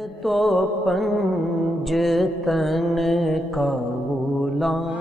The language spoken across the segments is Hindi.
तो पंजतन का गुलाम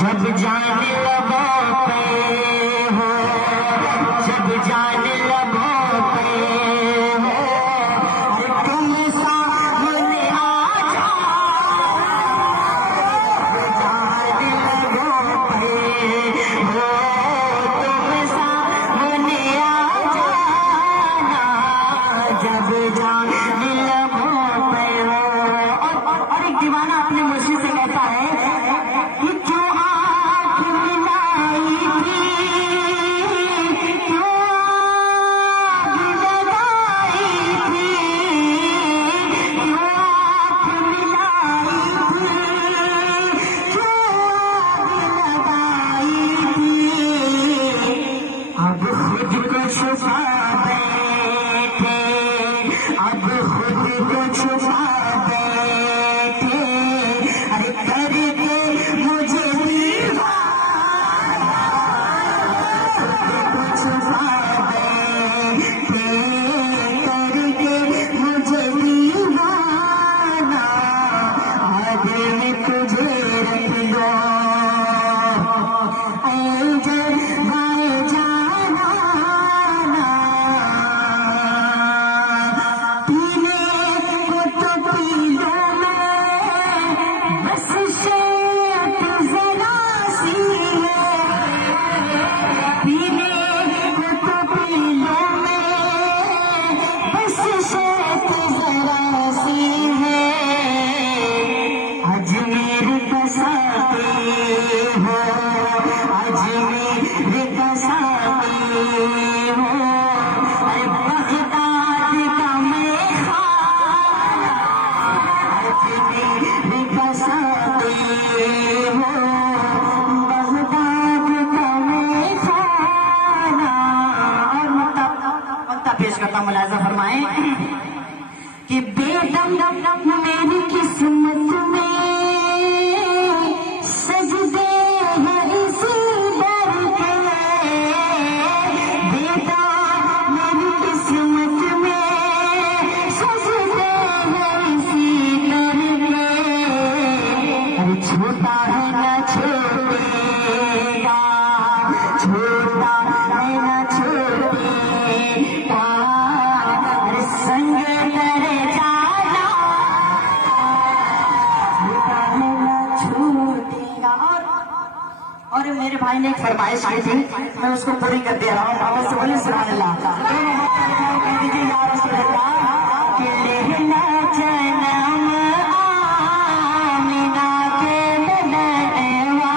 जब जान लबों पे हो, जब जान लबों पे हो, तुम सामने आ जाओ। जान लबों पे हो, तुम सामने आ जाना। जब जान लबों पे हो। और एक दीवाना अपने मुर्शिद से कहता है कि मुलाजा फरमाए कि बेदम मेरी किस्मत में सजदे हैं इसी दर के। बेदम मेरी किस्मत में सजदे हैं इसी दर के। अरे छोटा है ना छोटेगा, छोटा है ना छोटेगा, संग तेरे जाना छूटेगा। और मेरे भाई ने एक फरमाइश की थी, मैं उसको पूरी कर दे रहा हूँ। बाबा से बोले सुभान अल्लाह। कह दीजिए या रसूल अल्लाह कि लेना जन्म आमिना के बदनवा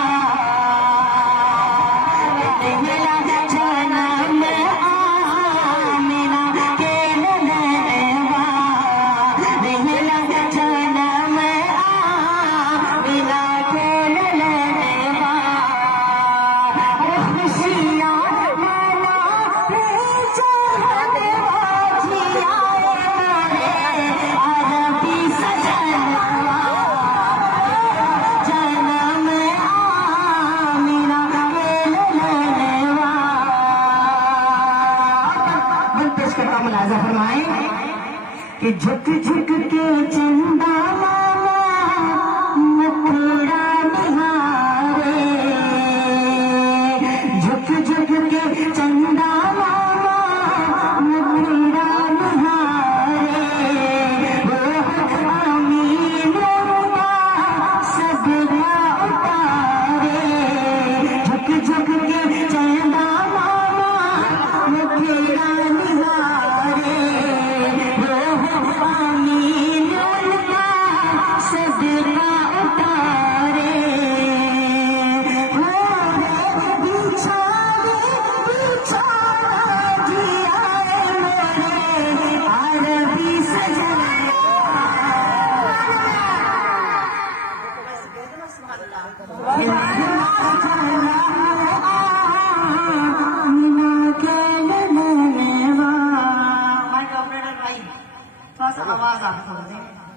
कि झुक झुक के चंदा मामा मुखड़ा निहारे, झुक झुक के चंदा मामा मुखड़ा निहारे, वो अमीन सदका उतारे, झुक झुक के चंदा मामा मुखड़ा निहारे,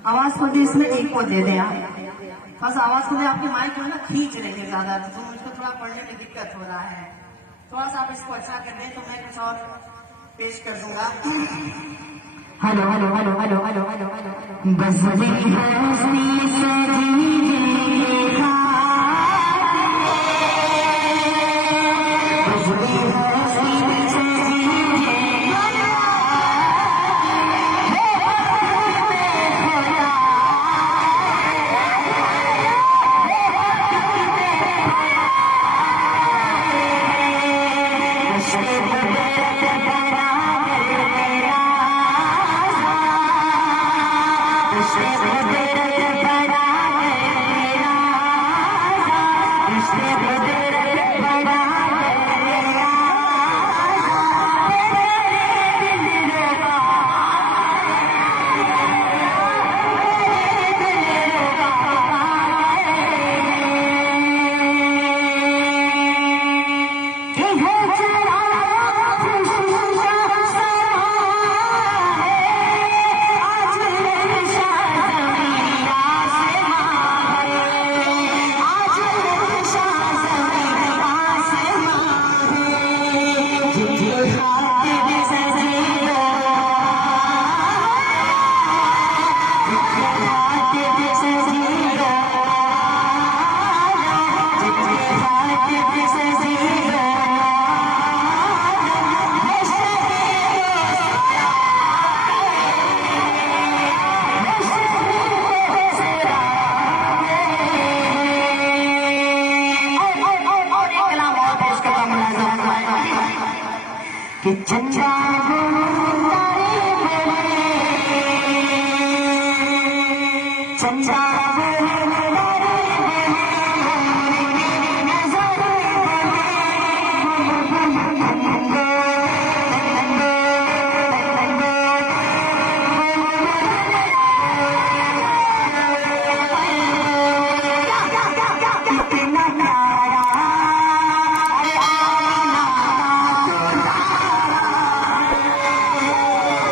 आवाज को दे, इसमें एक को दे दे आप बस आवाज को दे। आपकी माइक जो है ना खींच रही है ज्यादा, तो मुझको थोड़ा पढ़ने में दिक्कत हो रहा है, थोड़ा सा आप इसको अच्छा कर दें तो मैं कुछ और पेश कर दूंगा। Hello hello hello hello hello hello hello बस कि चंदा